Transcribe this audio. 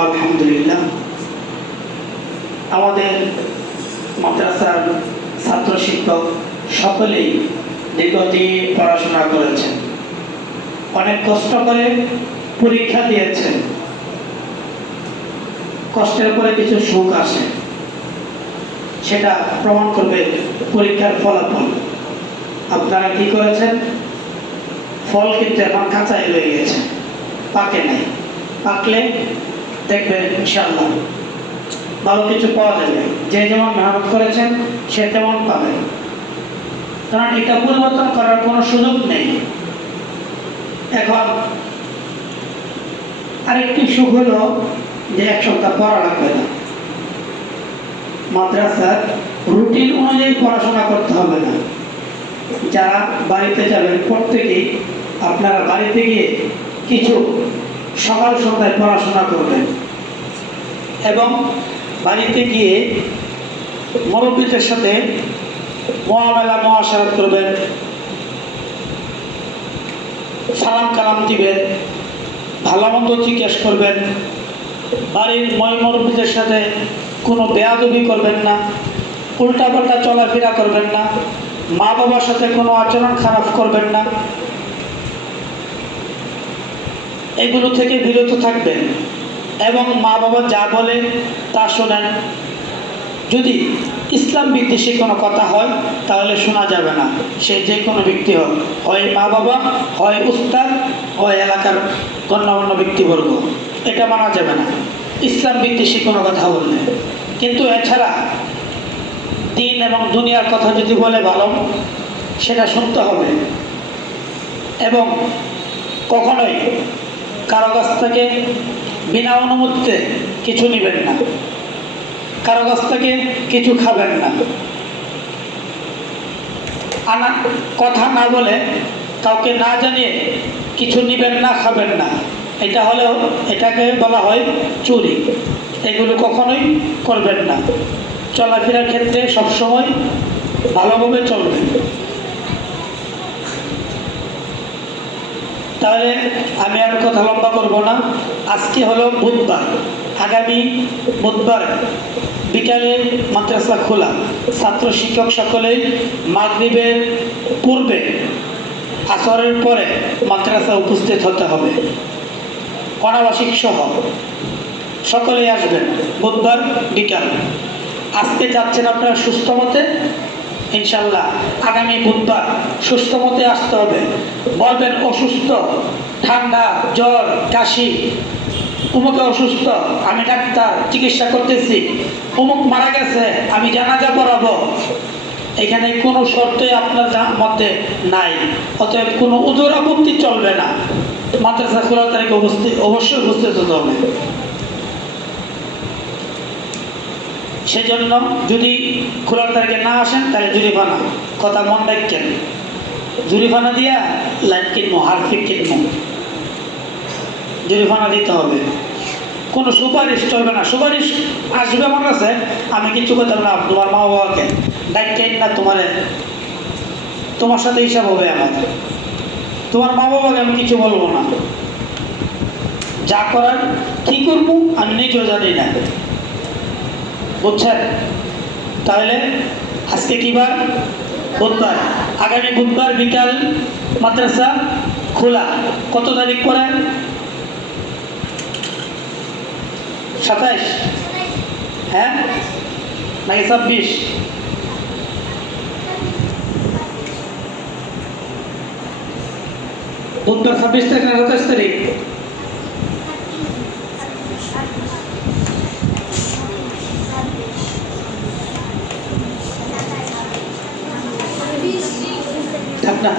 আলহামদুলিল্লাহ। আমাদের মাদ্রাসার ছাত্র শিক্ষক সকলেই দীর্ঘদিন পড়াশোনা করেছেন, অনেক কষ্ট করে পরীক্ষা দিয়েছেন। কষ্টের পরে কিছু সুখ আসে, সেটা প্রমাণ করবে পরীক্ষার ফলাফল। আপনারা কি করেছেন? ফল কিন্তু এখন কাঁচাই রয়ে গেছে, পাকে নাই। পাকলে দেখবেন ইনশাআল্লাহ ভালো কিছু পাওয়া যাবে। যে যেমন মেহনত করেছেন সে তেমন পাবে, কারণ এটা পরিবর্তন করার কোনো সুযোগ নেই। এখন আরেকটি সুখ হলো যে এক সপ্তাহ পড়া লাগবে না, মাদ্রাসার রুটিন অনুযায়ী পড়াশোনা করতে হবে না। যারা বাড়িতে যাবেন প্রত্যেকেই আপনারা বাড়িতে গিয়ে কিছু সকাল সন্ধ্যায় পড়াশোনা করবেন এবং বাড়িতে গিয়ে মুরব্বীদের সাথে মুআমালা মুআশারাত করবেন, সালাম কালাম দিবেন, ভালো মন্দ জিজ্ঞেস করবেন। বাড়ির মুরব্বীদের সাথে কোনো বেয়াদবি করবেন না, উল্টাপাল্টা চলাফেরা করবেন না, মা বাবার সাথে কোনো আচরণ খারাপ করবেন না। এগুলো থেকে বিরত থাকবেন এবং মা বাবা যা বলে তা শোনেন। যদি ইসলাম বিদ্বেষী কোনো কথা হয় তাহলে শোনা যাবে না, সে যে কোনো ব্যক্তি হোক, হয় মা বাবা, হয় উস্তাদ, হয় এলাকার গণ্যমান্য ব্যক্তিবর্গ, এটা মানা যাবে না ইসলাম বিদ্বেষী কোনো কথা বললে। কিন্তু এছাড়া দিন এবং দুনিয়ার কথা যদি বলে ভালো, সেটা শুনতে হবে এবং কখনোই কারো কাছ থেকে বিনা অনুমতিতে কিছু নেবেন না, কারো কাছ থেকে কিছু খাবেন না। কথা না বলে, কাউকে না জানিয়ে কিছু নেবেন না, খাবেন না। এটাকে বলা হয় চুরি। এগুলো কখনোই করবেন না। চলাফেরার ক্ষেত্রে সবসময় ভালোভাবে চলবেন। তাহলে আমি আর কথা লম্বা করব না। আজকে হলো বুধবার, আগামী বুধবার বিকালে মাদ্রাসা খোলা। ছাত্র শিক্ষক সকলেই মাগরিবের পূর্বে, আসরের পরে মাদ্রাসা উপস্থিত হতে হবে। অনাবাসিক সহ সকলেই আসবেন বুধবার বিকাল। আজকে যাচ্ছেন আপনারা সুস্থ মতে, ইনশাল্লাহ আগামী বুধবার সুস্থ মতে আসতে হবে। বলবেন অসুস্থ, ঠান্ডা, জ্বর, কাশি, অমুকে অসুস্থ, আমি ডাক্তার চিকিৎসা করতেছি, অমুক মারা গেছে, আমি জানাজা পড়াবো। এখানে কোনো শর্তই আপনার মধ্যে নাই, অতএব কোনো উজুর আপত্তি চলবে না। মাদ্রাসা খোলার তারিখে অবশ্যই উপস্থিত হতে হবে। সেজন্য যদি খোলার তারিখে না আসেন তাহলে জরিমানা, কথা মন রাখেন, জরিমানা দিয়া লাইট কিনবো, হারফিক কিনবো, জরিমানা দিতে হবে। কোনো সুপারিশ চলবে না। সুপারিশ আসবে আমার কাছে, আমি কিছু করতে না, তোমার মা বাবাকে ডাক্তার না, তোমার সাথে হিসাব হবে আমার। তোমার মা বাবাকে আমি কিছু বলবো না, যা করার কি করবো আমি নিজেও জানি না, বুঝছেন? তাহলে আজকে কি বার? বুধবার। আগামী বুধবার বিকাল মাদ্রাসা খোলা। কত তারিখ পরে? 27? হ্যাঁ নাকি 26? বুধবার 26 তারিখ না 27 তারিখ? না